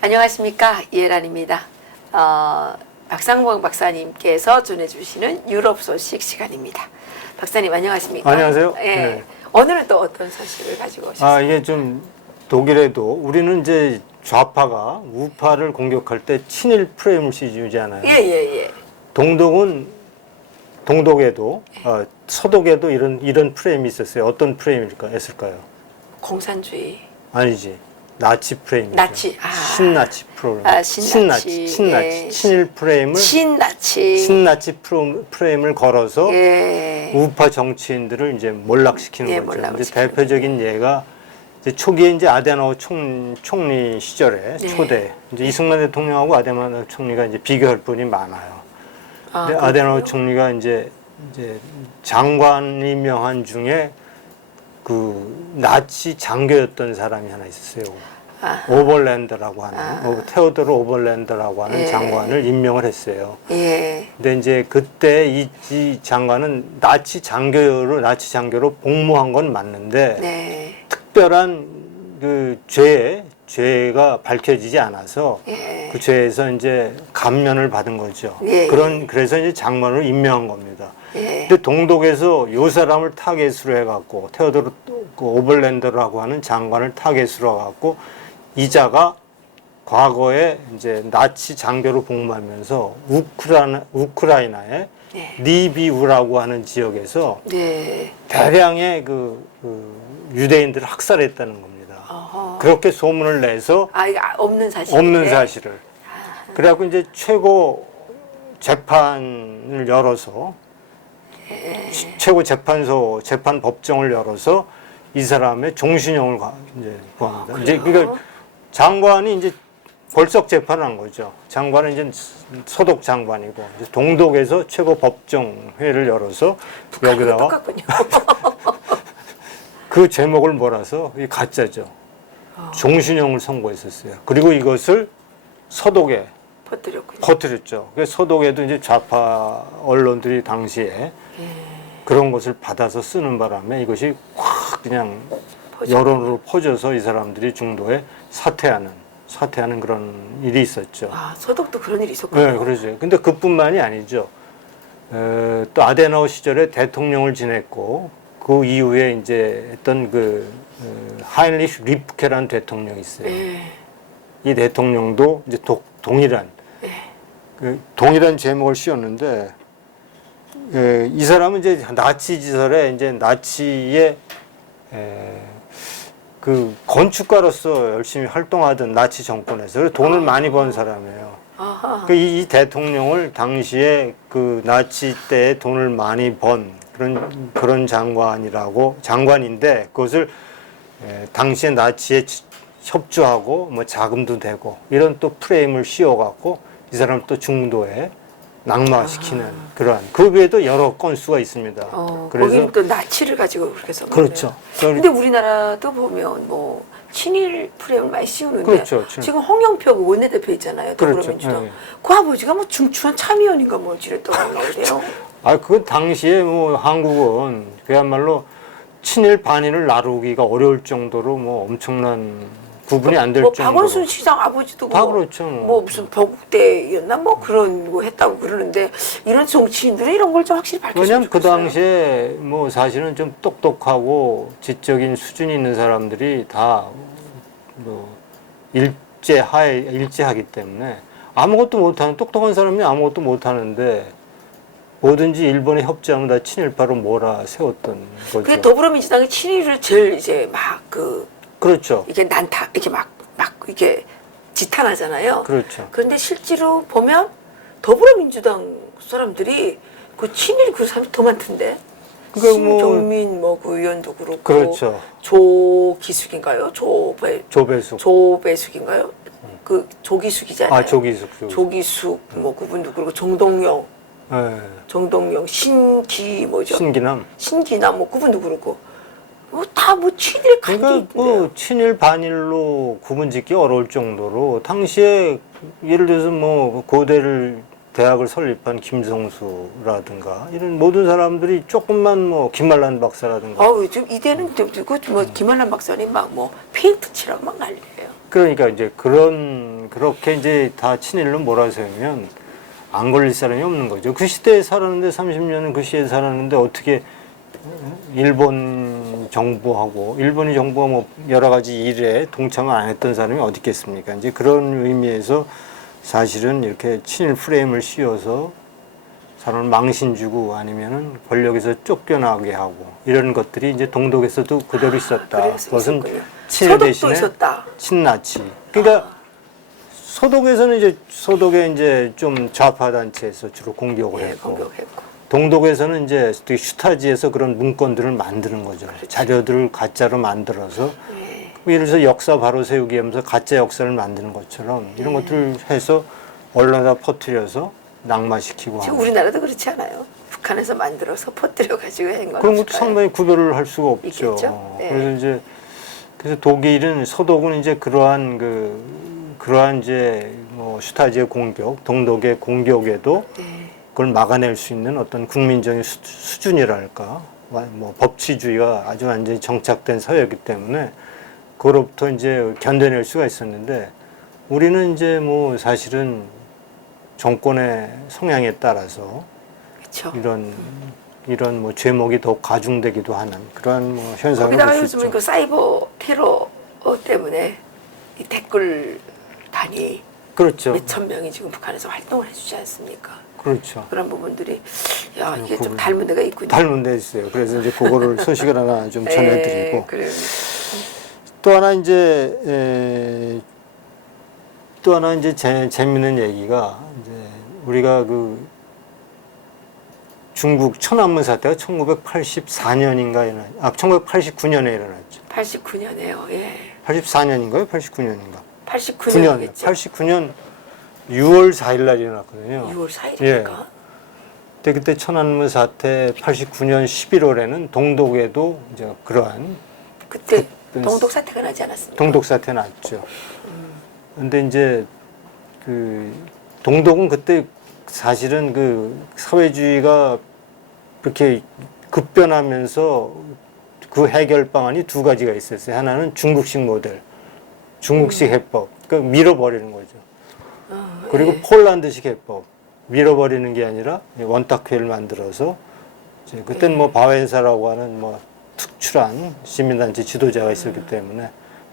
안녕하십니까, 이혜란입니다. 박상봉 박사님께서 전해주시는 유럽 소식 시간입니다. 박사님 안녕하십니까? 안녕하세요. 예. 네. 오늘은 또 어떤 소식을 가지고 오셨어요? 이게 좀 독일에도 우리는 이제 좌파가 우파를 공격할 때 친일 프레임을 쓰잖아요. 예. 동독에도 서독에도 이런 프레임이 있었어요. 어떤 프레임일까요? 공산주의. 아니지. 나치 프레임. 나치. 신나치 프레임. 신나치. 예. 친일 프레임을 신나치 프레임을 걸어서 예. 우파 정치인들을 이제 몰락시키는 예, 거죠. 몰락을 이제 대표적인 예가 이제 초기에 이제 아데나우 총리 시절에 네. 초대 이제 이승만 대통령하고 아데나우 총리가 이제 비교할 분이 많아요. 근데 아데나우 총리가 이제 장관 임명한 중에 그 나치 장교였던 사람이 하나 있었어요. 오벌랜더라고 하는 테오도르 오벌랜더라고 하는 예. 장관을 임명을 했어요. 예. 근데 이제 그때 이 장관은 나치 장교로 복무한 건 맞는데 네. 특별한 그 죄가 밝혀지지 않아서 예. 그 죄에서 이제 감면을 받은 거죠. 예. 그래서 이제 장관으로 임명한 겁니다. 예. 근데 동독에서 요 사람을 타겟으로 해갖고 테오도르 오벌랜더라고 하는 장관을 타겟으로 해갖고 이자가 과거에 이제 나치 장교로 복무하면서 우크라이나의 네. 리비우라고 하는 지역에서 네. 대량의 그 유대인들을 학살했다는 겁니다. 어허. 그렇게 소문을 내서 이거 없는 사실. 없는 사실을. 그래갖고 이제 최고 재판을 열어서 최고 재판소 재판 법정을 열어서 이 사람의 종신형을 이제 구합니다. 이제 그러니까 장관이 이제 벌써 재판한 거죠. 장관은 이제 서독 장관이고 이제 동독에서 최고 법정회를 열어서 여기다가 똑같군요. 그 제목을 몰아서 이 가짜죠. 종신형을 선고했었어요. 그리고 이것을 서독에 퍼뜨렸죠. 그래서 서독에도 이제 좌파 언론들이 당시에 그런 것을 받아서 쓰는 바람에 이것이 확 그냥 여론으로 퍼져서 이 사람들이 중도에 사퇴하는 그런 일이 있었죠. 서독도 그런 일이 있었군요. 네, 그러죠. 근데 그뿐만이 아니죠. 또 아데나우 시절에 대통령을 지냈고 그 이후에 이제 했던 하인리히 리프케라는 대통령이 있어요. 이 대통령도 이제 동일한 동일한 제목을 씌웠는데 이 사람은 이제 나치 시절에 이제 나치의 그 건축가로서 열심히 활동하던 나치 정권에서 돈을 많이 번 사람이에요. 이 대통령을 당시에 그 나치 때 돈을 많이 번 그런 장관인데 그것을 당시에 나치에 협조하고 뭐 자금도 되고 이런 또 프레임을 씌워갖고 이 사람 또 중도에 낙마시키는 그러한 그 외에도 여러 건수가 있습니다. 그래서 거기 또 나치를 가지고 그렇게 써요. 그렇죠. 근데 우리나라도 보면 뭐 친일 프레임을 많이 씌우는데 그렇죠. 지금 홍영표 그 원내대표 있잖아요. 더불어민주당. 그렇죠. 그 아버지가 뭐 중추한 참의원인가 뭐 지랬더라고요. 그래요. 그건 당시에 뭐 한국은 그야말로 친일 반일을 나누기가 어려울 정도로 뭐 엄청난 구분이 안 될 정도로. 박원순 시장 아버지도 다 그렇죠. 뭐 무슨 벽국대였나 뭐 그런 거 했다고 그러는데 이런 정치인들은 이런 걸 좀 확실히 밝혔으면 왜냐면 그 좋겠어요. 당시에 뭐 사실은 좀 똑똑하고 지적인 수준이 있는 사람들이 다 뭐 일제하기 때문에 아무것도 못하는 똑똑한 사람이 아무것도 못하는데 뭐든지 일본에 협조하면 다 친일파로 몰아세웠던 거죠. 그 더불어민주당이 친일을 제일 이제 그렇죠. 이게 난타 이렇게 막 이렇게 지탄하잖아요. 그렇죠. 그런데 실제로 보면 더불어민주당 사람들이 그 친일 그 사람이 더 많던데. 신정민 그 의원도 그렇고. 그렇죠. 조기숙인가요? 조배숙인가요? 그 조기숙이잖아요. 조기숙 뭐 그분도 그렇고 정동영. 정동영 신기남 뭐 그분도 그렇고. 다 뭐 친일 관계 그러니까 뭐 친일 반일로 구분짓기 어려울 정도로 당시에 예를 들어서 뭐 고대를 대학을 설립한 김성수라든가 이런 모든 사람들이 조금만 뭐 김말란 박사라든가 지금 이대는 뭐 김말란 박사님 막 뭐 페인트 칠하고 막 난리예요. 그러니까 이제 그렇게 이제 다 친일로 몰아세우면 안 걸릴 사람이 없는 거죠. 그 시대에 살았는데 30년은 그 시대에 살았는데 어떻게 일본 정부하고 일본이 정부가 뭐 여러 가지 일에 동참을 안 했던 사람이 어디 있겠습니까? 이제 그런 의미에서 사실은 이렇게 친일 프레임을 씌워서 사람을 망신 주고 아니면은 권력에서 쫓겨나게 하고 이런 것들이 이제 동독에서도 그대로 있었다. 그것은 친일 대신에 있었다. 친나치. 그러니까 소독에 이제 좀 좌파 단체에서 주로 공격을 했고, 공격했고. 동독에서는 이제 되게 슈타지에서 그런 문건들을 만드는 거죠. 그렇죠. 자료들을 가짜로 만들어서 예. 예를 들어서 역사 바로 세우기 하면서 가짜 역사를 만드는 것처럼 이런 것들을 해서 언론에다 퍼뜨려서 낙마시키고 지금 하는 우리나라도 그렇지 않아요? 북한에서 만들어서 퍼뜨려 가지고 한 건 그런 것도 없을까요? 상당히 구별을 할 수가 없죠. 있겠죠? 네. 그래서 독일은 서독은 이제 그러한 이제 뭐 슈타지의 공격, 동독의 공격에도 네. 그걸 막아낼 수 있는 어떤 국민적인 수준이랄까, 뭐 법치주의가 아주 완전히 정착된 사회였기 때문에 그로부터 이제 견뎌낼 수가 있었는데 우리는 이제 뭐 사실은 정권의 성향에 따라서 그렇죠. 이런 뭐 죄목이 더 가중되기도 하는 그러한 뭐 현상을 거기다가 볼 수 요즘은 있죠. 그 사이버 테러 때문에 이 댓글 단위 그렇죠. 몇천 명이 지금 북한에서 활동을 해주지 않습니까? 그렇죠. 그런 부분들이 야 이게 좀 부분. 닮은 데가 있군요. 닮은 데 있어요. 그래서 이제 그거를 소식을 하나 좀 전해드리고 그래요. 또 하나 이제 재밌는 얘기가 이제 우리가 그 중국 천안문 사태가 1984년인가 1989년에 일어났죠. 89년에요. 예. 84년인가요? 89년인가? 89년이겠죠. 89년 6월 4일 날 일어났거든요. 6월 4일입니까? 예. 그때 천안문 사태 89년 11월에는 동독에도 이제 그러한 그때 동독 사태가 나지 않았습니까? 동독 사태 났죠. 근데 이제 그 동독은 그때 사실은 그 사회주의가 그렇게 급변하면서 그 해결 방안이 두 가지가 있었어요. 하나는 중국식 모델, 중국식 해법, 그러니까 밀어버리는 거죠. 그리고 예. 폴란드식 해법, 밀어버리는 게 아니라 원탁회를 만들어서 이제 그때는 뭐 바웬사라고 하는 뭐 특출한 시민단체 지도자가 있었기 때문에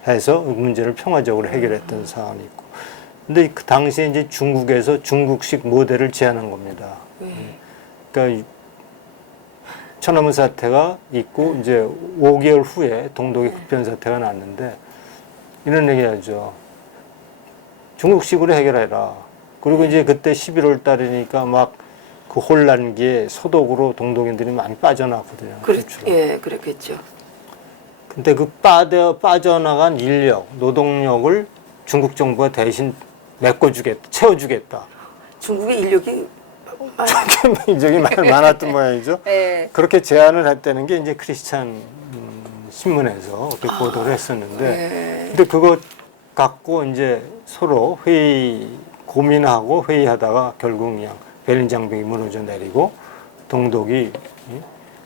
해서 문제를 평화적으로 해결했던 사안이 있고. 근데 그 당시에 이제 중국에서 중국식 모델을 제안한 겁니다. 그러니까 천안문 사태가 있고 이제 5개월 후에 동독의 급변 사태가 났는데 이런 얘기하죠. 중국식으로 해결해라. 그리고 이제 그때 11월 달이니까 막 그 혼란기에 소독으로 동독인들이 많이 빠져나왔거든요. 예, 그랬겠죠. 근데 그 빠져나간 인력, 노동력을 중국 정부가 대신 메꿔주겠다, 채워주겠다. 중국의 인력이 민족이 많았던 모양이죠. 예. 그렇게 제안을 했다는 게 이제 크리스찬 신문에서 그렇게 보도를 했었는데, 예. 근데 그거 갖고 이제 서로 고민하고 회의하다가 결국 그냥 베를린 장벽이 무너져 내리고 동독이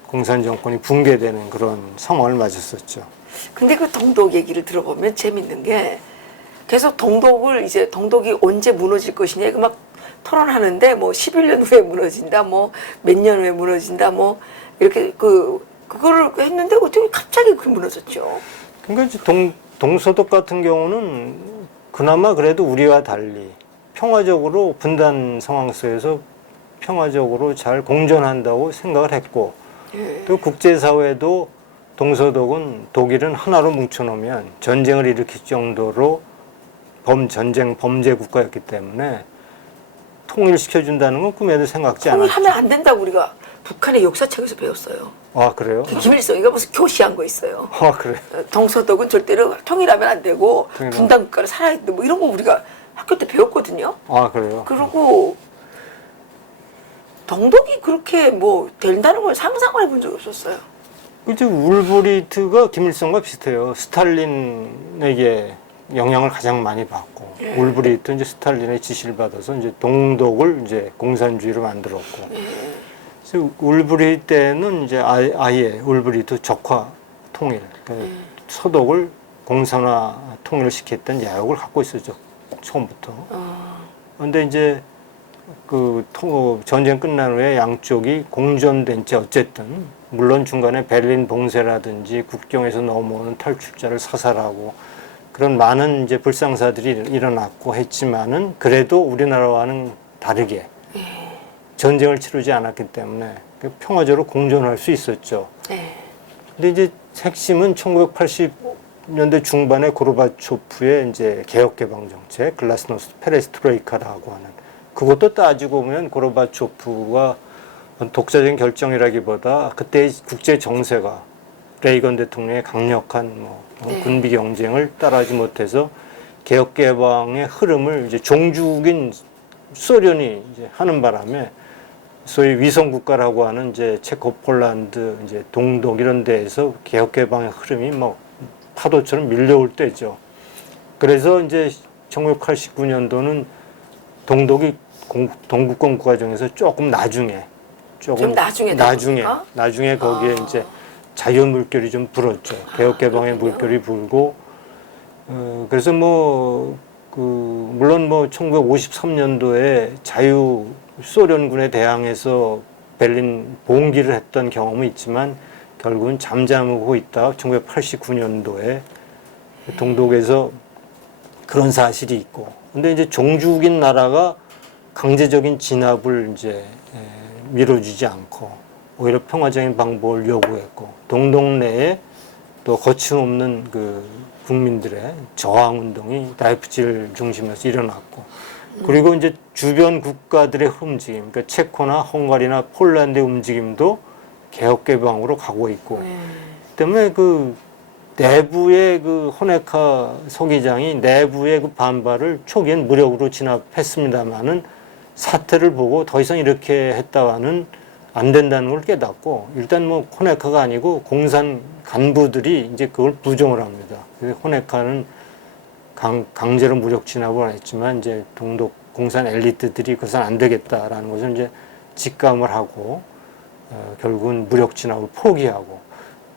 공산 정권이 붕괴되는 그런 상황을 맞았었죠. 근데 그 동독 얘기를 들어보면 재밌는 게 계속 동독이 언제 무너질 것이냐 이거 막 토론하는데 뭐 11년 후에 무너진다 뭐 몇 년 후에 무너진다 뭐 이렇게 그거를 했는데 어떻게 갑자기 그게 무너졌죠. 그러니까 이제 동서독 같은 경우는 그나마 그래도 우리와 달리 평화적으로 분단 상황 속에서 평화적으로 잘 공존한다고 생각을 했고 또 국제사회도 동서독은 독일은 하나로 뭉쳐놓으면 전쟁을 일으킬 정도로 전쟁 범죄 국가였기 때문에 통일시켜준다는 건 꿈에도 생각지 않았죠. 통일하면 안 된다고 우리가 북한의 역사책에서 배웠어요. 아 그래요? 김일성이가 무슨 교시한 거 있어요. 아 그래요? 동서독은 절대로 통일하면 안 되고 통일하면- 분단 국가를 살아야 돼. 뭐 이런 거 우리가 학교 때 배웠거든요. 아 그래요? 그리고 동독이 그렇게 뭐 된다는 걸 상상을 해본 적이 없었어요. 이제 울브리트가 김일성과 비슷해요. 스탈린에게 영향을 가장 많이 받고 울브리트 이제 스탈린의 지시를 받아서 이제 동독을 이제 공산주의로 만들었고. 그래서 울브리트 때는 이제 아예 울브리트 적화 통일, 그러니까 서독을 공산화 통일을 시켰던 야욕을 갖고 있었죠. 처음부터. 그런데 이제 그 전쟁 끝난 후에 양쪽이 공존된 채 어쨌든 물론 중간에 베를린 봉쇄라든지 국경에서 넘어오는 탈출자를 사살하고 그런 많은 이제 불상사들이 일어났고 했지만은 그래도 우리나라와는 다르게 전쟁을 치르지 않았기 때문에 평화적으로 공존할 수 있었죠. 근데 이제 핵심은 1980년대 중반에 고르바초프의 이제 개혁 개방 정책, 글라스노스트 페레스트로이카라고 하는 그것도 따지고 보면 고르바초프가 독자적인 결정이라기보다 그때의 국제 정세가 레이건 대통령의 강력한 군비 경쟁을 따라하지 못해서 개혁 개방의 흐름을 이제 종주국인 소련이 이제 하는 바람에 소위 위성 국가라고 하는 이제 체코, 폴란드, 이제 동독 이런 데에서 개혁 개방의 흐름이 파도처럼 밀려올 때죠. 그래서 이제 1989년도는 동독이 동구권 과정에서 조금 나중에 좀 나중에 거기에 이제 자유 물결이 좀 불었죠. 개혁 개방의 물결이 불고 그래서 물론 1953년도에 자유 소련군에 대항해서 베를린 봉기를 했던 경험은 있지만 결국은 잠잠하고 있다. 1989년도에 동독에서 그런 사실이 있고. 근데 이제 종주국인 나라가 강제적인 진압을 이제 밀어주지 않고 오히려 평화적인 방법을 요구했고 동독 내에 또 거침없는 그 국민들의 저항 운동이 라이프치히를 중심에서 일어났고 그리고 이제 주변 국가들의 움직임, 그러니까 체코나 헝가리나 폴란드의 움직임도 개혁 개방으로 가고 있고 때문에 그 내부의 그 호네카 서기장이 내부의 그 반발을 초기엔 무력으로 진압했습니다마는 사태를 보고 더 이상 이렇게 했다가는 안 된다는 걸 깨닫고 일단 호네카가 아니고 공산 간부들이 이제 그걸 부정을 합니다. 그래서 호네카는 강제로 무력 진압을 했지만 이제 동독 공산 엘리트들이 그것은 안 되겠다라는 것을 이제 직감을 하고 결국은 무력 진압을 포기하고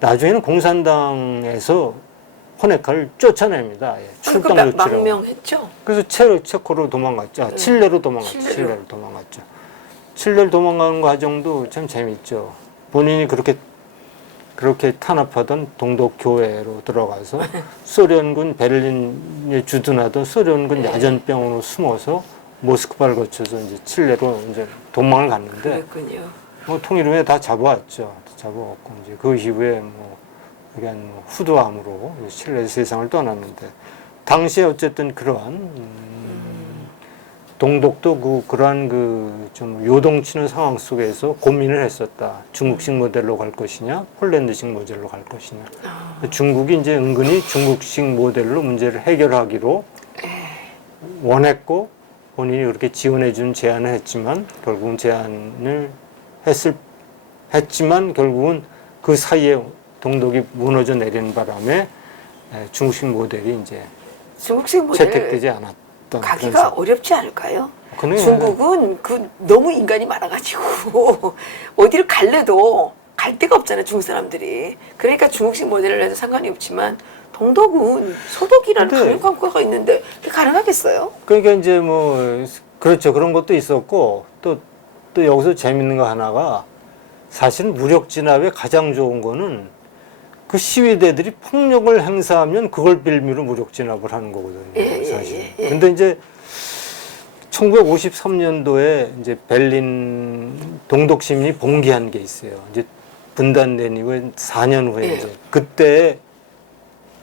나중에는 공산당에서 호네카를 쫓아냅니다. 출동조치로. 망명했죠. 그래서 체코로 도망갔죠. 칠레로 도망갔죠. 칠레로 도망가는 과정도 참 재밌죠. 본인이 그렇게 탄압하던 동독 교회로 들어가서 소련군 베를린에 주둔하던 소련군 야전병으로 숨어서 모스크바를 거쳐서 이제 칠레로 이제 도망을 갔는데 통일 후에 다 잡아왔죠. 잡아왔고 이제 그 이후에 후두암으로 칠레 세상을 떠났는데 당시에 어쨌든 그러한 동독도 그러한 좀 요동치는 상황 속에서 고민을 했었다. 중국식 모델로 갈 것이냐, 폴란드식 모델로 갈 것이냐. 중국이 이제 은근히 중국식 모델로 문제를 해결하기로 원했고 본인이 그렇게 지원해준 제안을 했지만 결국은 제안을 했지만 결국은 그 사이에 동독이 무너져 내리는 바람에 중국식 모델이 이제 채택되지 않았다. 가기가 어렵지 않을까요? 중국은 너무 인간이 많아가지고 어디를 갈래도 갈 데가 없잖아요. 중국 사람들이. 그러니까 중국식 모델을 해도 상관이 없지만 동독은 소독이라는 강력한 국가가 있는데 그게 가능하겠어요? 그러니까 이제 그렇죠. 그런 것도 있었고 또 여기서 재밌는 거 하나가 사실 무력 진압에 가장 좋은 거는 그 시위대들이 폭력을 행사하면 그걸 빌미로 무력 진압을 하는 거거든요, 사실. 근데 이제 1953년도에 이제 베를린 동독 시민이 봉기한 게 있어요. 이제 분단된 이후에 4년 후에 이제 그때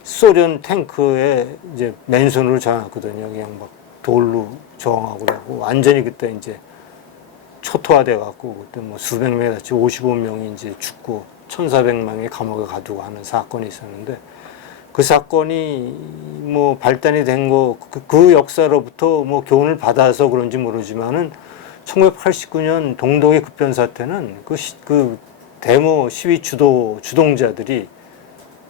소련 탱크에 이제 맨손으로 저항했거든요. 그냥 돌로 저항하고 그러고 완전히 그때 이제 초토화돼 갖고 그때 수백 명이 다치고 55명이 이제 죽고 1,400명이 감옥에 가두고 하는 사건이 있었는데 그 사건이 발단이 된 그 역사로부터 교훈을 받아서 그런지 모르지만은 1989년 동독의 급변 사태는 그 데모 시위 주동자들이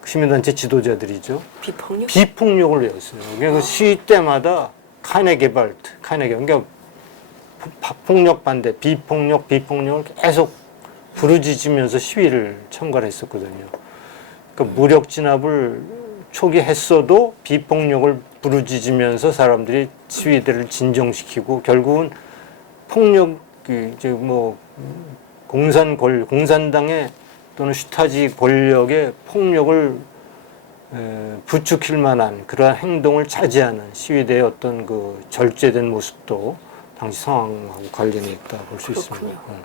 시민단체 지도자들이죠. 비폭력을 외웠어요. 그러니까 그 시위 때마다 그러니까 폭력 반대, 비폭력을 계속 부르짖으면서 시위를 참가를 했었거든요. 그러니까 무력 진압을 초기 했어도 비폭력을 부르짖으면서 사람들이 시위대를 진정시키고 결국은 폭력 이제 뭐 공산당의 또는 슈타지 권력의 폭력을 부추길 만한 그러한 행동을 자제하는 시위대의 어떤 그 절제된 모습도 당시 상황하고 관련이 있다 볼 수 있습니다. 그렇군요.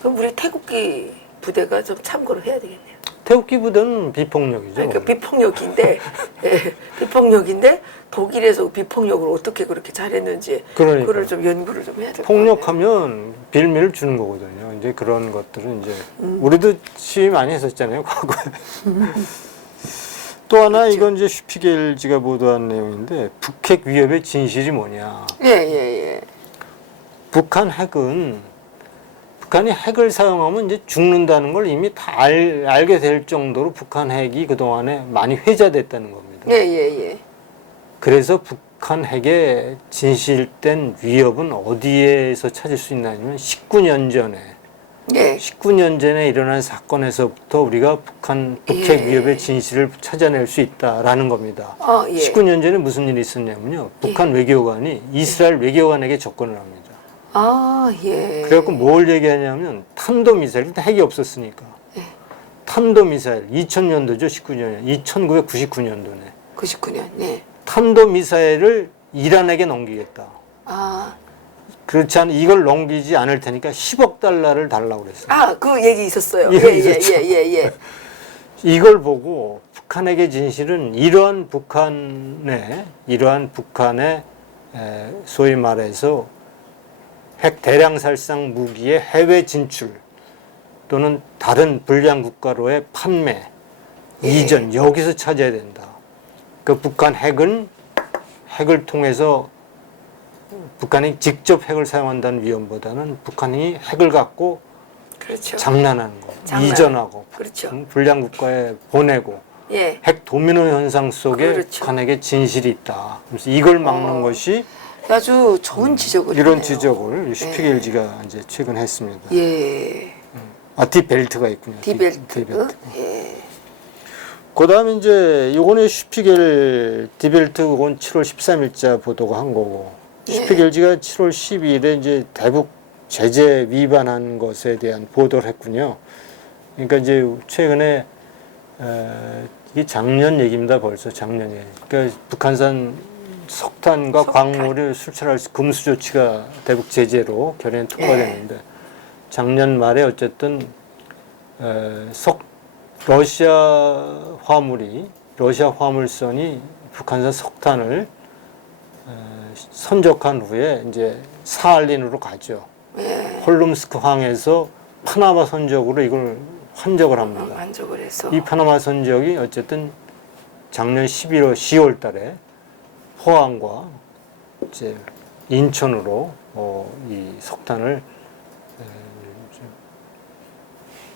그럼 우리 태극기 부대가 좀 참고를 해야 되겠네요. 태극기 부대는 비폭력이죠. 그러니까 비폭력인데 예, 비폭력인데 독일에서 비폭력을 어떻게 그렇게 잘했는지 그러니까요. 그거를 좀 연구를 좀 해야 될 것 같아요. 폭력하면 빌미를 주는 거거든요. 이제 그런 것들은 이제 우리도 시위 많이 했었잖아요, 과거에. 또 하나 그렇죠. 이건 이제 슈피겔지가 보도한 내용인데 북핵 위협의 진실이 뭐냐. 예. 북한이 핵을 사용하면 이제 죽는다는 걸 이미 다 알게 될 정도로 북한 핵이 그동안에 많이 회자됐다는 겁니다. 예. 그래서 북한 핵의 진실된 위협은 어디에서 찾을 수 있냐면 19년 전에 예. 19년 전에 일어난 사건에서부터 우리가 북한 북핵 위협의 진실을 찾아낼 수 있다라는 겁니다. 19년 전에 무슨 일이 있었냐면요. 북한 외교관이 이스라엘 외교관에게 접근을 합니다. 예. 그래갖고 뭘 얘기하냐면 탄도미사일, 일단 핵이 없었으니까. 탄도미사일, 2000년도죠, 19년, 1999년도네. 99년, 네. 탄도미사일을 이란에게 넘기겠다. 아, 그렇지 않으면 이걸 넘기지 않을 테니까 10억 달러를 달라고 그랬어요. 그 얘기 있었어요. 있었죠. 예. 이걸 보고 북한에게 진실은 이러한 북한의 소위 말해서 핵 대량 살상 무기의 해외 진출 또는 다른 불량 국가로의 판매, 이전 여기서 찾아야 된다. 그 북한 핵을 통해서 북한이 직접 핵을 사용한다는 위험보다는 북한이 핵을 갖고 그렇죠. 장난하는 거, 이전하고 그렇죠. 불량 국가에 보내고 예. 핵 도미노 현상 속에 그렇죠. 북한에게 진실이 있다. 그래서 이걸 막는 것이 아주 좋은 지적을 이런 했네요. 지적을 슈피겔지가 이제 최근 했습니다. 예. 디벨트가 있군요. 디벨트. 예. 그다음에 이제 요번에 슈피겔 디벨트 그건 7월 13일자 보도가 한 거고 슈피겔지가 7월 12일에 이제 대북 제재 위반한 것에 대한 보도를 했군요. 그러니까 이제 최근에 이게 작년 얘기입니다. 벌써 작년 얘기. 그러니까 북한산 석탄과 광물을 수출할 수 금수 조치가 대북 제재로 결의안 통과됐는데 작년 말에 어쨌든 러시아 화물선이 북한산 석탄을 선적한 후에 이제 사할린으로 가죠. 홀룸스크 항에서 파나마 선적으로 이걸 환적을 합니다. 만족을 해서. 이 파나마 선적이 어쨌든 작년 10월 달에 포항과 이제 인천으로 이 석탄을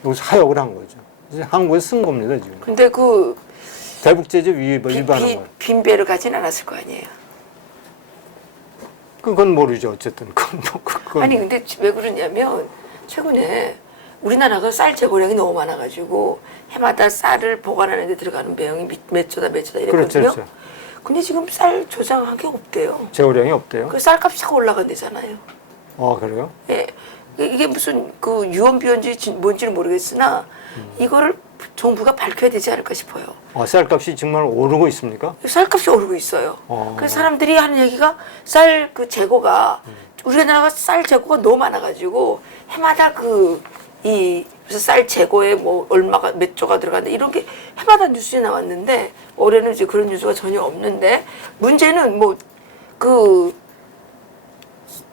여기서 하역을 한 거죠. 이제 한국에서 쓴 겁니다 지금. 근데 그 대북 제재 위반한 걸. 빈배를 가진 않았을 거 아니에요. 그건 모르죠. 어쨌든 그건 아니 근데 왜 그러냐면 최근에 우리나라가 쌀 재고량이 너무 많아가지고 해마다 쌀을 보관하는 데 들어가는 비용이 몇 조다 이랬거든요. 그렇죠. 근데 지금 쌀 조장한 게 없대요. 재고량이 없대요. 그 쌀값이 자꾸 올라간대잖아요. 그래요? 예. 이게 무슨 그 유언비어인지 뭔지는 모르겠으나 이거를 정부가 밝혀야 되지 않을까 싶어요. 쌀값이 정말 오르고 있습니까? 쌀값이 오르고 있어요. 그래서 사람들이 하는 얘기가 쌀 그 재고가 우리나라가 쌀 재고가 너무 많아가지고 해마다 그래서 쌀 재고에 뭐 얼마가 몇 조가 들어간다 이런 게 해마다 뉴스에 나왔는데 올해는 이제 그런 뉴스가 전혀 없는데 문제는 뭐 그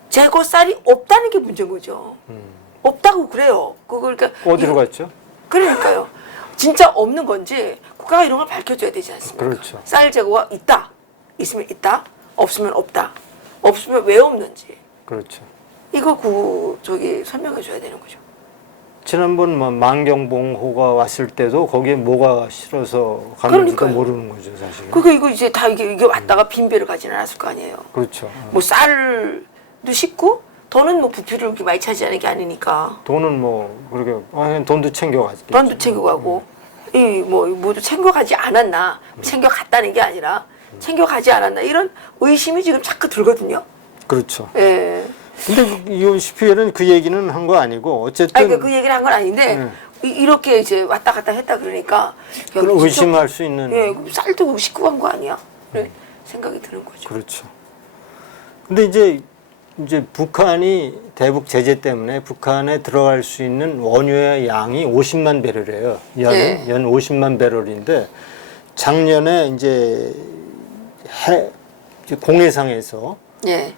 재고 쌀이 없다는 게 문제인 거죠. 없다고 그래요. 그걸 그러니까 어디로 갔죠? 그러니까요. 진짜 없는 건지 국가가 이런 걸 밝혀줘야 되지 않습니까? 그렇죠. 쌀 재고가 있다. 있으면 있다. 없으면 없다. 없으면 왜 없는지. 그렇죠. 이거 설명해 줘야 되는 거죠. 지난번 만경봉호가 왔을 때도 거기에 뭐가 실어서 가는지도 그러니까요. 모르는 거죠, 사실. 이거 이제 다 이게 왔다가 빈배를 가지는 않았을 거 아니에요. 그렇죠. 뭐 쌀도 싣고 돈은 뭐 부피를 그렇게 많이 차지하는 게 아니니까. 돈은 뭐 그렇게 돈도 챙겨가지. 돈도 챙겨가고 이 뭐 모두 챙겨가지 않았나, 챙겨갔다는 게 아니라 챙겨가지 않았나 이런 의심이 지금 자꾸 들거든요. 그렇죠. 예. 근데 이 CPL은 그 얘기는 한 거 아니고 어쨌든 아니 그 얘기를 한 건 아닌데 이렇게 이제 왔다 갔다 했다 그러니까 그걸 의심할 수 있는. 예, 그럼 쌀도 싣고 간 거 아니야? 이런 생각이 드는 거죠. 그렇죠. 근데 이제 북한이 대북 제재 때문에 북한에 들어갈 수 있는 원유의 양이 50만 배럴이에요. 네. 연 50만 배럴인데 작년에 이제 공해상에서 예.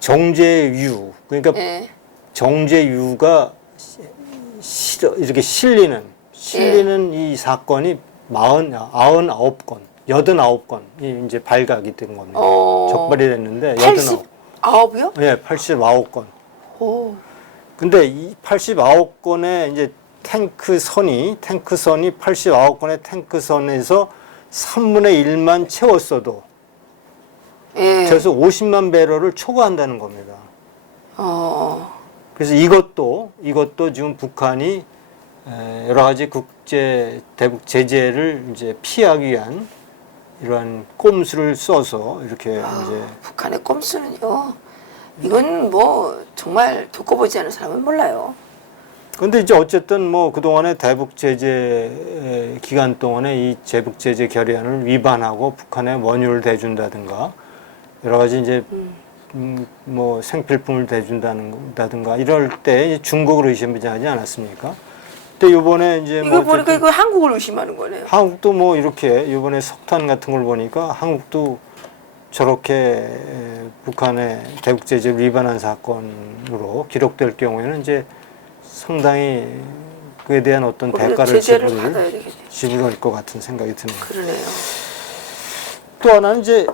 정제유 그러니까 예. 정제유가 이렇게 실리는 이 사건이 89건이 이제 발각이 된 겁니다. 적발이 됐는데 89이요? 예, 89건. 오. 근데 이 89건의 이제 탱크선이 89건의 탱크선에서 3분의 1만 채웠어도 예. 그래서 50만 배럴을 초과한다는 겁니다. 그래서 이것도 지금 북한이 여러 가지 대북 제재를 이제 피하기 위한 이러한 꼼수를 써서 이렇게 이제 북한의 꼼수는요. 이건 뭐 정말 두고 보지 않은 사람은 몰라요. 근데 이제 어쨌든 뭐 그동안의 대북 제재 기간 동안에 이 대북 제재 결의안을 위반하고 북한에 원유를 대준다든가 여러 가지 이제 뭐 생필품을 대준다든가 이럴 때 중국을 의심하지 않았습니까? 근데 이번에 이제 이거 보니까 이거 한국을 의심하는 거네요. 한국도 뭐 이렇게 이번에 석탄 같은 걸 보니까 한국도 저렇게 북한의 대북 제재를 위반한 사건으로 기록될 경우에는 이제 상당히 그에 대한 어떤 대가를 지불할 것 같은 생각이 드네요. 그러네요. 또 하나는 이제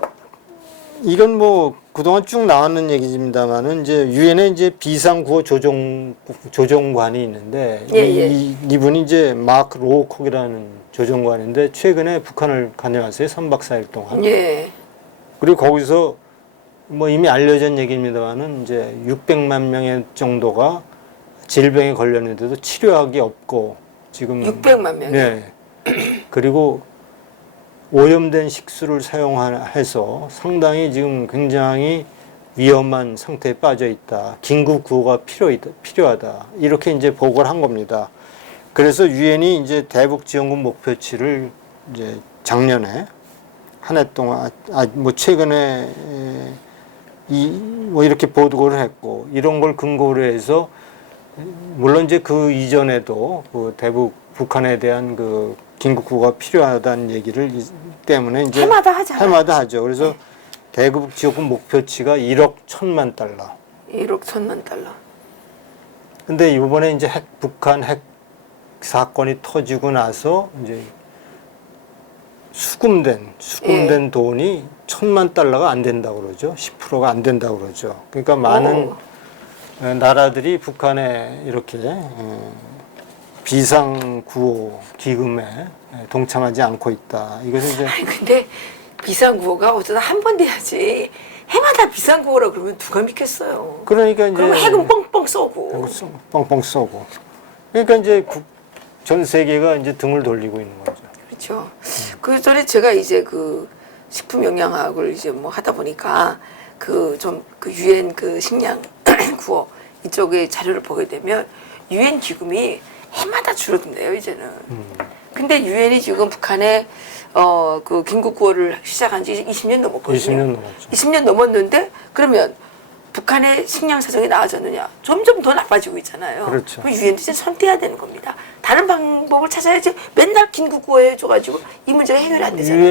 이건 뭐 그동안 쭉 나왔는 얘기입니다만은 이제 유엔의 이제 비상구호 조정관이 있는데 이분이 이제 마크 로우콕이라는 조정관인데 최근에 북한을 다녀왔어요. 3박 4일 동안. 예. 그리고 거기서 뭐 이미 알려진 얘기입니다만은 이제 600만 명의 정도가 질병에 걸렸는데도 치료약이 없고 지금 600만 명이요? 네. 그리고 오염된 식수를 사용해서 상당히 지금 굉장히 위험한 상태에 빠져 있다. 긴급 구호가 필요하다. 이렇게 이제 보고를 한 겁니다. 그래서 유엔이 이제 대북 지원금 목표치를 이제 작년에 한 해 동안 뭐 최근에 뭐 이렇게 보고를 했고 이런 걸 근거로 해서 물론 이제 그 이전에도 그 대북 북한에 대한 그 긴급 구호가 필요하다는 얘기를 때문에 이제 해마다 하잖아요. 해마다 하죠. 그래서 대북 지원금 목표치가 1억 1천만 달러. 1억 1천만 달러. 근데 이번에 이제 북한 핵 사건이 터지고 나서 이제 수금된 돈이 1천만 달러가 안 된다고 그러죠. 10%가 안 된다고 그러죠. 그러니까 많은 나라들이 북한에 이렇게 비상구호 기금에 동참하지 않고 있다. 이것은 이제 아니 근데 비상구호가 어쩌다 한 번 돼야지. 해마다 비상구호라 그러면 누가 믿겠어요. 그러니까 이제 그럼 핵은 뻥뻥 쏘고. 뻥뻥 쏘고. 그러니까 이제 전 세계가 이제 등을 돌리고 있는 거죠. 그렇죠. 그 전에 제가 이제 그 식품 영양학을 이제 뭐 하다 보니까 그 유엔 그 식량 구호 이쪽에 자료를 보게 되면 유엔 기금이 해마다 줄어든대요 이제는. 근데 유엔이 지금 북한에 그 긴급 구호를 시작한 지 20년 넘었거든요. 20년 넘었죠. 20년 넘었는데 그러면 북한의 식량 사정이 나아졌느냐? 점점 더 나빠지고 있잖아요. 그렇죠. 유엔도 이제 손 떼야 되는 겁니다. 다른 방법을 찾아야지 맨날 긴급 구호해 줘가지고 이 문제가 해결이 안 되잖아요.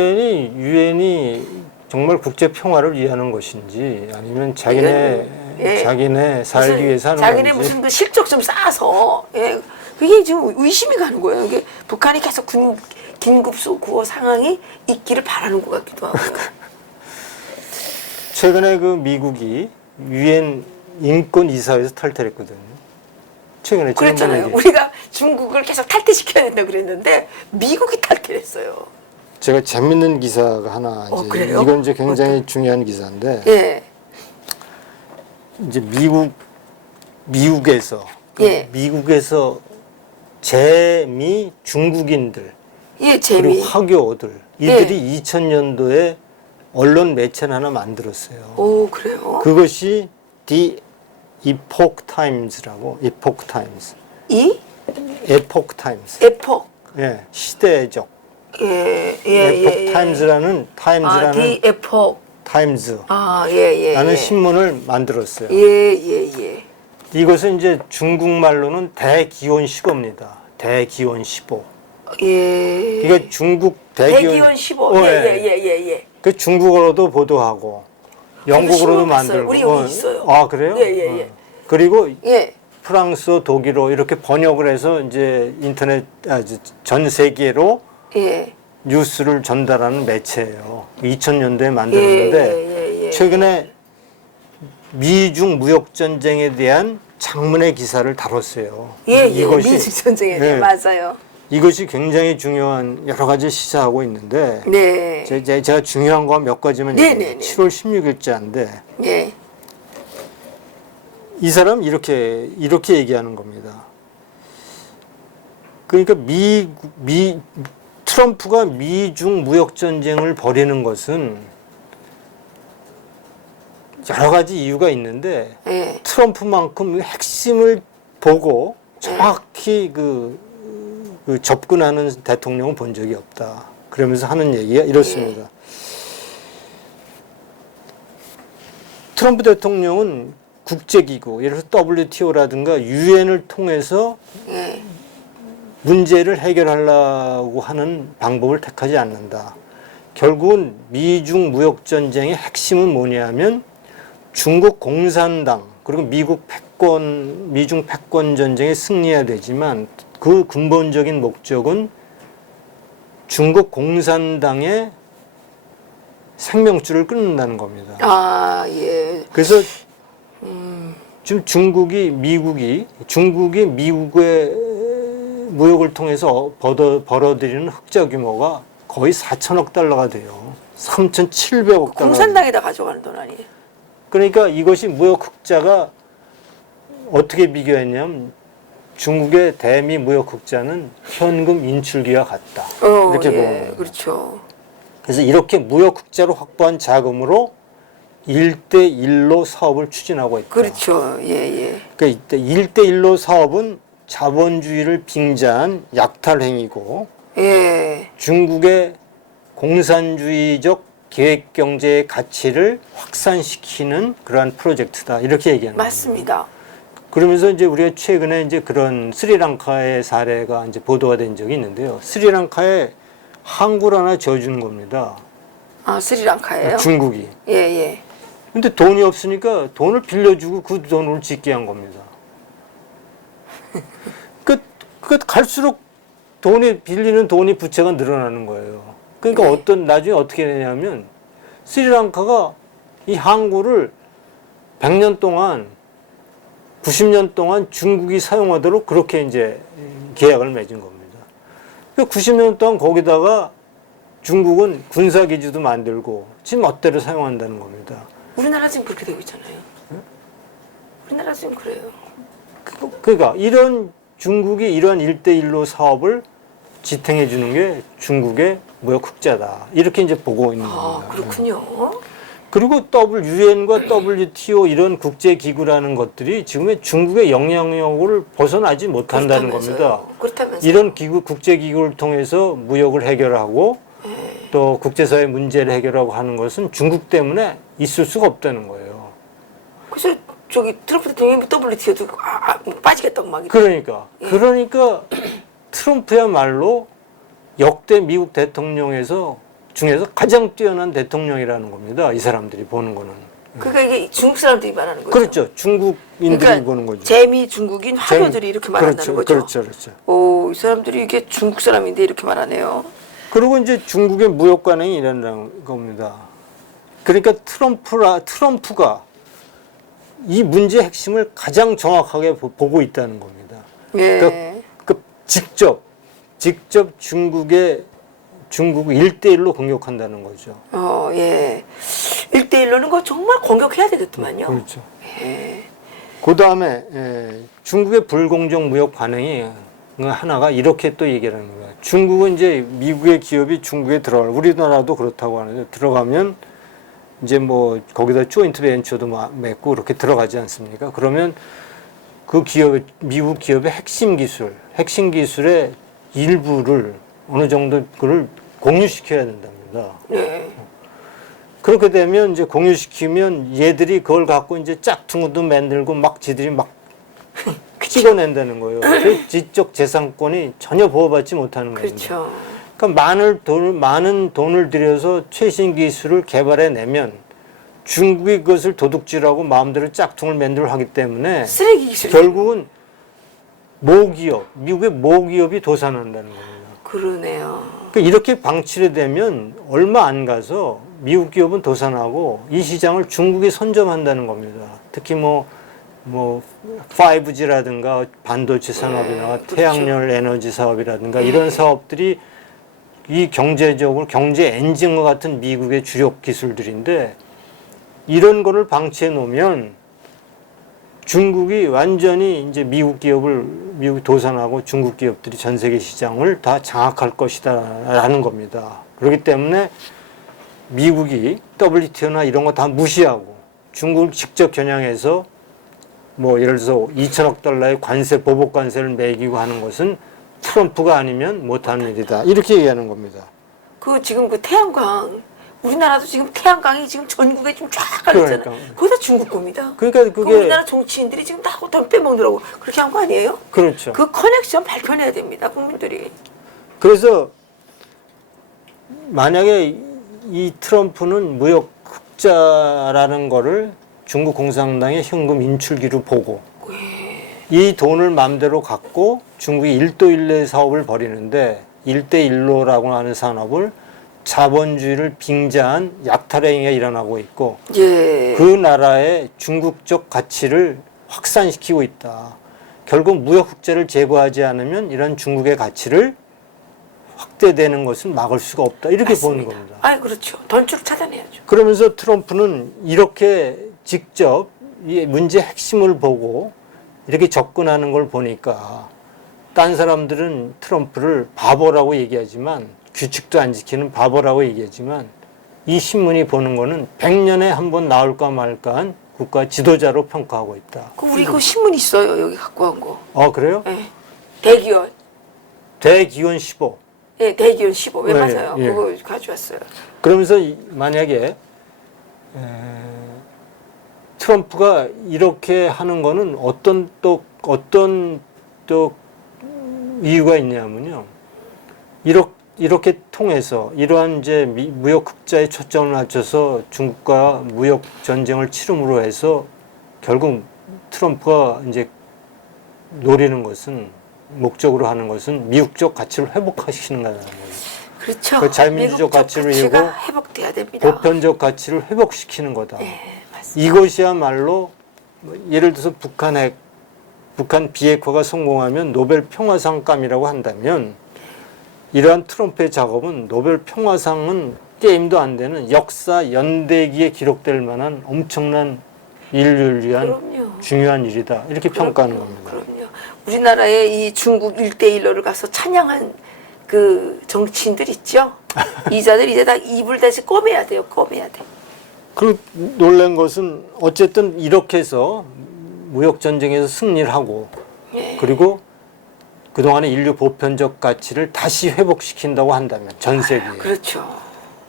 유엔이 정말 국제 평화를 위하는 것인지 아니면 자기네 살기 위해서 하는 자기네 건지. 무슨 그 실적 좀 쌓아서 그게 지금 의심이 가는 거예요. 이게 북한이 계속 긴급 구호 상황이 있기를 바라는 것 같기도 하고. 최근에 그 미국이 유엔 인권이사회에서 탈퇴를 했거든요. 최근에 그랬잖아요. 우리가 중국을 계속 탈퇴시켜야 된다 그랬는데 미국이 탈퇴를 했어요. 제가 재밌는 기사가 하나 이제 그래요? 이건 이제 굉장히 중요한 기사인데 예. 이제 미국에서 예. 미국에서 재미 중국인들 예, 재미. 그리고 화교들 이들이 2000년도에 언론 매체를 하나 만들었어요. 오, 그래요? 그것이 The Epoch Times라고 Epoch Times. 이? Epoch Times. 에폭. 예, 시대적. 예, Epoch Times라는 아, 디 에폭. 타임즈. 아, 예. 라는 신문을 만들었어요. 예. 이것은 이제 중국말로는 대기원시보입니다. 대기원시보. 예. 그러니까 중국 대기원 15. 예. 그 중국어로도 보도하고 영국어로도 신문 봤어요. 만들고. 우리 여기 있어요. 아, 그래요? 예. 그리고 예. 프랑스어, 독일어 이렇게 번역을 해서 이제 인터넷 전 세계로 예. 뉴스를 전달하는 매체예요. 2000년도에 만들었는데 예. 최근에 미중 무역 전쟁에 대한 장문의 기사를 다뤘어요. 이것이 미중 전쟁에 대해 맞아요. 이것이 굉장히 중요한 여러 가지 시사하고 있는데 네. 제가 중요한 거 몇 가지만 네네네. 7월 16일자인데 예. 이 사람 이렇게 얘기하는 겁니다. 그러니까 트럼프가 미중 무역 전쟁을 벌이는 것은 여러 가지 이유가 있는데 예. 트럼프만큼 핵심을 보고 정확히 그 접근하는 대통령은 본 적이 없다. 그러면서 하는 얘기가 이렇습니다. 트럼프 대통령은 국제기구, 예를 들어서 WTO라든가 유엔을 통해서 예. 문제를 해결하려고 하는 방법을 택하지 않는다. 결국은 미중 무역 전쟁의 핵심은 뭐냐면 중국 공산당 그리고 미중 패권 전쟁에 승리해야 되지만 그 근본적인 목적은 중국 공산당의 생명줄을 끊는다는 겁니다. 아, 예. 그래서 지금 중국이 미국의 무역을 통해서 벌어들이는 흑자 규모가 거의 4천억 달러가 돼요. 3,700억 달러. 공산당에다 가져가는 돈 아니에요? 그러니까 이것이 무역 흑자가 어떻게 비교했냐면 중국의 대미 무역 흑자는 현금 인출기와 같다. 이렇게 보는 거예요. 그렇죠. 그래서 이렇게 무역 흑자로 확보한 자금으로 1대1로 사업을 추진하고 있다. 그렇죠. 예. 그러니까 이때 1대1로 사업은 자본주의를 빙자한 약탈 행위고 예. 중국의 공산주의적 계획 경제의 가치를 확산시키는 그러한 프로젝트다. 이렇게 얘기하는 거예요. 맞습니다. 그러면서 이제 우리가 최근에 이제 그런 스리랑카의 사례가 이제 보도가 된 적이 있는데요. 스리랑카에 항구를 하나 지어주는 겁니다. 아, 스리랑카예요? 중국이. 예. 근데 돈이 없으니까 돈을 빌려주고 그 돈을 짓게 한 겁니다. 그 갈수록 빌리는 돈이 부채가 늘어나는 거예요. 그러니까 나중에 어떻게 되냐면 스리랑카가 이 항구를 100년 동안 90년 동안 중국이 사용하도록 그렇게 이제 계약을 맺은 겁니다. 90년 동안 거기다가 중국은 군사기지도 만들고 지금 멋대로 사용한다는 겁니다. 우리나라 지금 그렇게 되고 있잖아요. 우리나라 지금 그래요. 그러니까 중국이 이러한 1대1로 사업을 지탱해 주는 게 중국의 무역 흑자다. 이렇게 이제 보고 있는 겁니다. 아, 그렇군요. 그리고 유엔과 WTO 이런 국제기구라는 것들이 지금의 중국의 영향력을 벗어나지 못한다는 겁니다. 그렇다면서요. 이런 국제기구를 통해서 무역을 해결하고 또 국제사회 문제를 해결하고 하는 것은 중국 때문에 있을 수가 없다는 거예요. 그래서 트럼프 대통령이 WTO도 빠지겠다고 막. 그러니까 트럼프야말로 역대 미국 대통령에서 중에서 가장 뛰어난 대통령이라는 겁니다. 이 사람들이 보는 거는. 그러니까 이게 중국 사람들이 말하는 거죠. 그렇죠. 중국인들이 보는 거죠. 재미 중국인 화교들이 이렇게 말한다는 거죠. 그렇죠. 오, 이 사람들이 이게 중국 사람인데 이렇게 말하네요. 그리고 이제 중국의 무역 관행이 이런 겁니다. 그러니까 트럼프가 이 문제의 핵심을 가장 정확하게 보고 있다는 겁니다. 예. 그러니까 직접 중국을 1대1로 공격한다는 거죠. 예. 1대1로는 거 정말 공격해야 되겠더만요. 그렇죠. 예. 그 다음에 중국의 불공정 무역 관행이 하나가 이렇게 또 얘기를 하는 거야. 중국은 이제 미국의 기업이 중국에 들어갈, 우리나라도 그렇다고 하는데 들어가면 이제 뭐 거기다 조인트 벤처도 맺고 그렇게 들어가지 않습니까? 그러면 그 기업, 미국 기업의 핵심 기술의 일부를 어느 정도 그걸 공유시켜야 된답니다. 네. 그렇게 되면 이제 공유시키면 얘들이 그걸 갖고 이제 짝퉁도 만들고 막 지들이 막 찍어낸다는 거예요. 그 지적 재산권이 전혀 보호받지 못하는 겁니다. 그렇죠. 그러니까 많은 돈을 들여서 최신 기술을 개발해내면 중국이 그것을 도둑질하고 마음대로 짝퉁을 만들어 하기 때문에 쓰레기 기술. 결국은 미국의 모기업이 도산한다는 겁니다. 그러네요. 그러니까 이렇게 방치를 되면 얼마 안 가서 미국 기업은 도산하고 이 시장을 중국이 선점한다는 겁니다. 특히 뭐 5G라든가 반도체 산업이나 그렇죠. 태양열 에너지 사업이라든가 이런 사업들이 이 경제적으로 경제 엔진과 같은 미국의 주력 기술들인데 이런 거를 방치해 놓으면 중국이 완전히 이제 미국이 도산하고 중국 기업들이 전 세계 시장을 다 장악할 것이다라는 겁니다. 그렇기 때문에 미국이 WTO나 이런 거 다 무시하고 중국을 직접 겨냥해서 뭐 예를 들어서 2천억 달러의 보복 관세를 매기고 하는 것은 트럼프가 아니면 못하는 일이다. 이렇게 얘기하는 겁니다. 지금 그 태양광, 우리나라도 지금 태양광이 지금 전국에 좀 쫙 깔렸잖아요. 그러니까. 거기다 중국 겁니다. 그러니까 그게 우리나라 정치인들이 지금 다 돈 빼먹느라고 그렇게 한 거 아니에요? 그렇죠. 그 커넥션 밝혀내야 됩니다, 국민들이. 그래서 만약에 이 트럼프는 무역 흑자라는 거를 중국 공산당의 현금 인출기로 보고 이 돈을 마음대로 갖고 중국이 1도1로 사업을 벌이는데 1대1로라고 하는 산업을 자본주의를 빙자한 약탈 행위가 일어나고 있고 예. 그 나라의 중국적 가치를 확산시키고 있다. 결국 무역 흑자를 제거하지 않으면 이런 중국의 가치를 확대되는 것을 막을 수가 없다. 이렇게 맞습니다. 보는 겁니다. 아, 그렇죠. 던추를 찾아내야죠. 그러면서 트럼프는 이렇게 직접 이 문제 핵심을 보고 이렇게 접근하는 걸 보니까 딴 사람들은 트럼프를 바보라고 얘기하지만 규칙도 안 지키는 바보라고 얘기하지만 이 신문이 보는 거는 100년에 한 번 나올까 말까한 국가 지도자로 평가하고 있다. 우리 그 신문 있어요. 여기 갖고 간 거. 그래요? 예. 대기원. 대기원 15. 예, 대기원 15. 왜 네, 맞아요? 예. 그거 가져왔어요. 그러면서 만약에 트럼프가 이렇게 하는 거는 어떤 또 이유가 있냐면요. 이렇게 통해서 이러한 이제 무역 흑자에 초점을 맞춰서 중국과 무역 전쟁을 치름으로 해서 결국 트럼프가 이제 노리는 것은 목적으로 하는 것은 미국적 가치를 회복시키는 거라는 거예요. 그렇죠. 그 자유민주적 가치를 이루고 회복돼야 됩니다. 보편적 가치를 회복시키는 거다. 예, 맞습니다. 이것이야말로 예를 들어서 북한 비핵화가 성공하면 노벨 평화상감이라고 한다면 이러한 트럼프의 작업은 노벨 평화상은 게임도 안 되는 역사 연대기에 기록될 만한 엄청난 인류를 위한 그럼요. 중요한 일이다. 이렇게 평가하는 겁니다. 그럼요. 우리나라의 이 중국 1대1로를 가서 찬양한 그 정치인들 있죠? 이자들 이제 다 입을 다시 꼬매야 돼요. 꼬매야 돼. 그 놀란 것은 어쨌든 이렇게 해서 무역 전쟁에서 승리를 하고 예. 그리고 그동안의 인류 보편적 가치를 다시 회복시킨다고 한다면 전 세계에 그렇죠.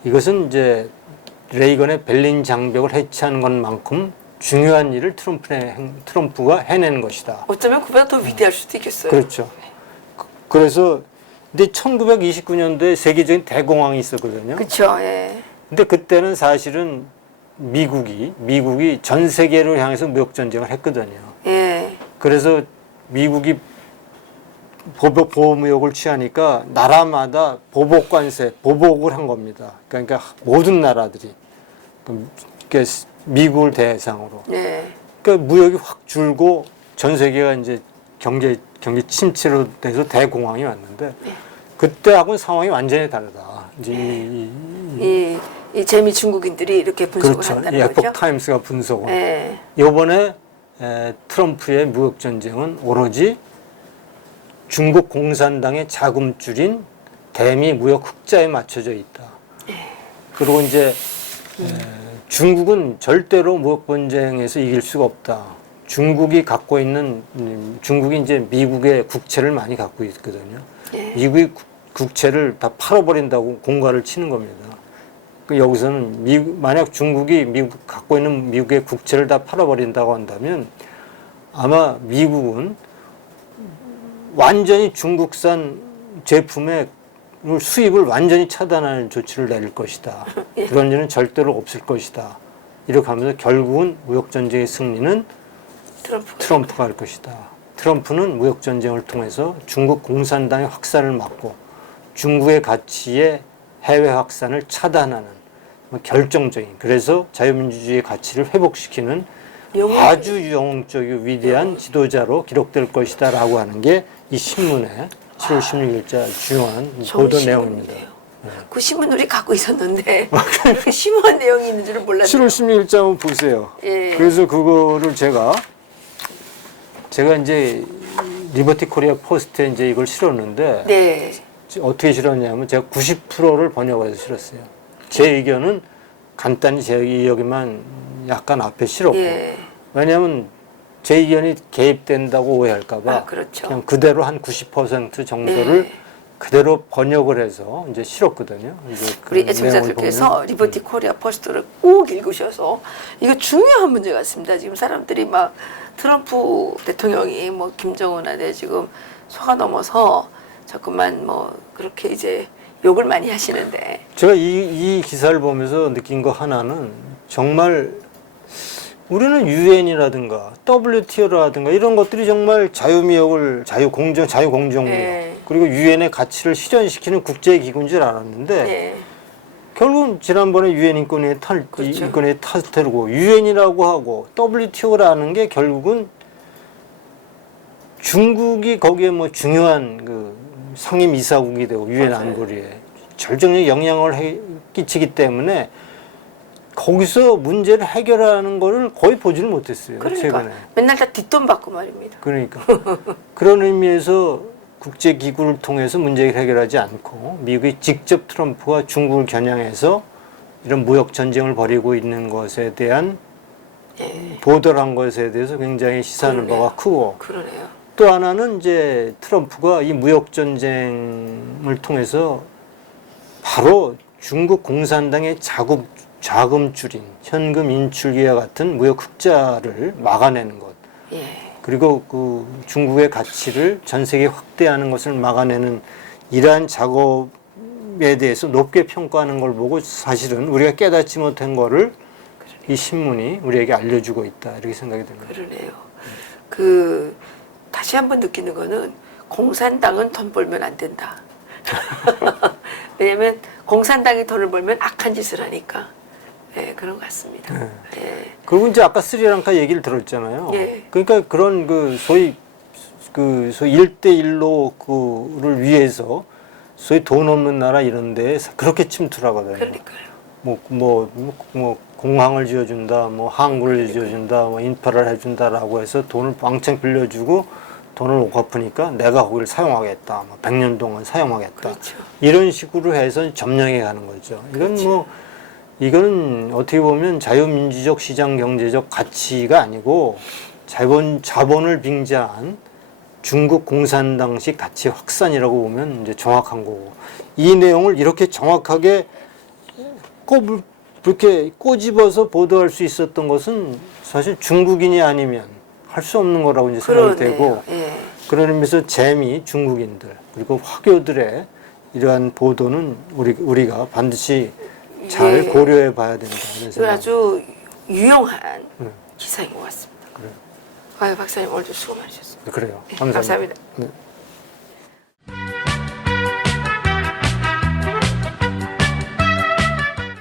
이것은 이제 레이건의 베를린 장벽을 해체하는 것만큼 중요한 일을 트럼프가 해낸 것이다. 어쩌면 그보다 더 위대할 수도 있겠어요. 그렇죠. 그래서 근데 1929년도에 세계적인 대공황이 있었거든요. 그렇죠. 예. 근데 그때는 사실은 미국이 전 세계를 향해서 무역 전쟁을 했거든요. 예. 그래서 미국이 보호무역을 취하니까 나라마다 보복을 한 겁니다. 그러니까 모든 나라들이 그러니까 미국을 대상으로. 예. 그러니까 무역이 확 줄고 전 세계가 이제 경제 침체로 돼서 대공황이 왔는데 그때하고는 상황이 완전히 다르다. 이제 이 재미 중국인들이 이렇게 분석을 그렇죠. 한다는 이 거죠. 에포크 타임스가 분석을. 예. 이번에 트럼프의 무역 전쟁은 오로지 중국 공산당의 자금줄인 대미 무역 흑자에 맞춰져 있다. 그리고 이제 중국은 절대로 무역 분쟁에서 이길 수가 없다. 중국이 갖고 있는 중국이 이제 미국의 국채를 많이 갖고 있거든요. 미국의 국채를 다 팔아버린다고 공가를 치는 겁니다. 여기서는 만약 중국이 미국 갖고 있는 미국의 국채를 다 팔아버린다고 한다면 아마 미국은 완전히 중국산 제품의 수입을 완전히 차단하는 조치를 내릴 것이다. 그런 일은 절대로 없을 것이다. 이렇게 하면서 결국은 무역전쟁의 승리는 트럼프가 할 것이다. 트럼프는 무역전쟁을 통해서 중국 공산당의 확산을 막고 중국의 가치의 해외 확산을 차단하는 결정적인, 그래서 자유민주주의의 가치를 회복시키는 아주 영웅적이고 위대한 지도자로 기록될 것이다 라고 하는 게 이 신문의 7월 16일자 중요한 보도 내용입니다. 그 신문 우리 갖고 있었는데 그렇게 심오한 내용이 있는 줄은 몰랐네요. 7월 16일자 한번 보세요. 예. 그래서 그거를 제가 이제 리버티 코리아 포스트에 이제 이걸 실었는데 네. 어떻게 실었냐면 제가 90%를 번역해서 실었어요. 제 의견은 간단히 제 의견만 약간 앞에 실었고 예. 왜냐하면 제 의견이 개입된다고 오해할까봐 그렇죠. 그냥 그대로 한 90% 정도를 그대로 번역을 해서 이제 실었거든요. 이제 우리 애청자들께서 리버티 코리아 포스트를 꼭 읽으셔서 이거 중요한 문제 같습니다. 지금 사람들이 막 트럼프 대통령이 뭐 김정은한테 지금 속아 넘어서 자꾸만 뭐 그렇게 이제 욕을 많이 하시는데 제가 이 기사를 보면서 느낀 거 하나는 정말 우리는 유엔이라든가 WTO라든가 이런 것들이 정말 자유공정무역 네. 그리고 유엔의 가치를 실현시키는 국제기구인 줄 알았는데 네. 결국은 지난번에 유엔 인권회의 그렇죠. 인권회의 탓을 유엔이라고 하고 WTO라는 게 결국은 중국이 거기에 뭐 중요한 그 상임 이사국이 되고 유엔 안보리에 결정적 영향을 끼치기 때문에 거기서 문제를 해결하는 거를 거의 보지를 못했어요. 그러니까 최근에. 맨날 다 뒷돈 받고 말입니다. 그러니까 그런 의미에서 국제기구를 통해서 문제를 해결하지 않고 미국이 직접 트럼프와 중국을 겨냥해서 이런 무역 전쟁을 벌이고 있는 것에 대한 보도를 한 것에 대해서 굉장히 시사하는 바가 크고 그러네요. 또 하나는 이제 트럼프가 이 무역 전쟁을 통해서 바로 중국 공산당의 자금줄인 현금 인출기와 같은 무역 흑자를 막아내는 것. 예. 그리고 그 중국의 가치를 전 세계에 확대하는 것을 막아내는 이러한 작업에 대해서 높게 평가하는 걸 보고 사실은 우리가 깨닫지 못한 거를 이 신문이 우리에게 알려주고 있다 이렇게 생각이 듭니다. 그러네요. 그 다시 한번 느끼는 거는 공산당은 돈 벌면 안 된다. 왜냐면 공산당이 돈을 벌면 악한 짓을 하니까. 네, 그런 것 같습니다. 네. 예. 그리고 이제 아까 스리랑카 얘기를 들었잖아요. 예. 그러니까 그런 소위 1대1로 그를 위해서 소위 돈 없는 나라 이런 데 그렇게 침투를 하거든요. 그러니까요. 뭐 공항을 지어준다, 뭐 항구를 지어준다, 뭐 인프라를 해준다라고 해서 돈을 왕창 빌려주고 돈을 못 갚으니까 내가 거기를 사용하겠다, 뭐 100년 동안 사용하겠다. 그렇죠. 이런 식으로 해서 점령해 가는 거죠. 이건 그렇죠. 이거는 어떻게 보면 자유민주적 시장 경제적 가치가 아니고 자본을 빙자한 중국 공산당식 가치 확산이라고 보면 이제 정확한 거고 이 내용을 이렇게 정확하게 이렇게 꼬집어서 보도할 수 있었던 것은 사실 중국인이 아니면 할 수 없는 거라고 이제 생각이 되고 예. 그런 의미에서 중국인들 그리고 화교들의 이러한 보도는 우리가 반드시 잘 고려해 봐야 된다. 이런 생각. 아주 유용한 기사인 것 같습니다. 그래요. 아유, 박사님 오늘도 수고 많으셨습니다. 그래요. 네, 감사합니다. 감사합니다. 네.